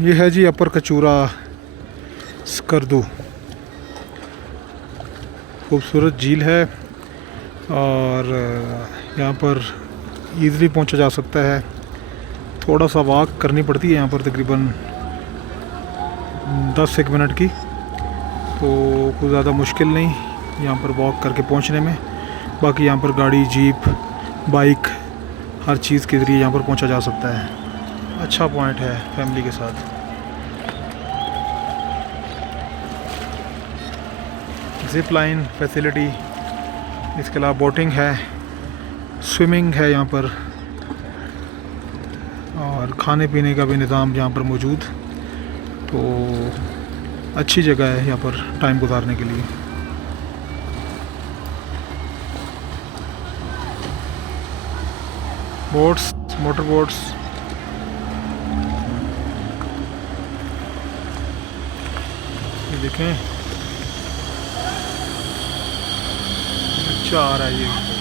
ये है जी अपर कचूरा स्कर्दू। खूबसूरत झील है और यहाँ पर ईज़िली पहुँचा जा सकता है। थोड़ा सा वॉक करनी पड़ती है यहाँ पर, तकरीबन 10 मिनट की, तो कुछ ज़्यादा मुश्किल नहीं यहाँ पर वॉक करके पहुँचने में। बाकी यहाँ पर गाड़ी, जीप, बाइक, हर चीज़ के ज़रिए यहाँ पर पहुँचा जा सकता है। अच्छा पॉइंट है फैमिली के साथ। ज़िप लाइन फैसिलिटी, इसके अलावा बोटिंग है, स्विमिंग है यहाँ पर, और खाने पीने का भी निज़ाम यहाँ पर मौजूद। तो अच्छी जगह है यहाँ पर टाइम गुजारने के लिए। बोट्स, मोटर बोट्स, ये देखें, अच्छा आ रहा है ये।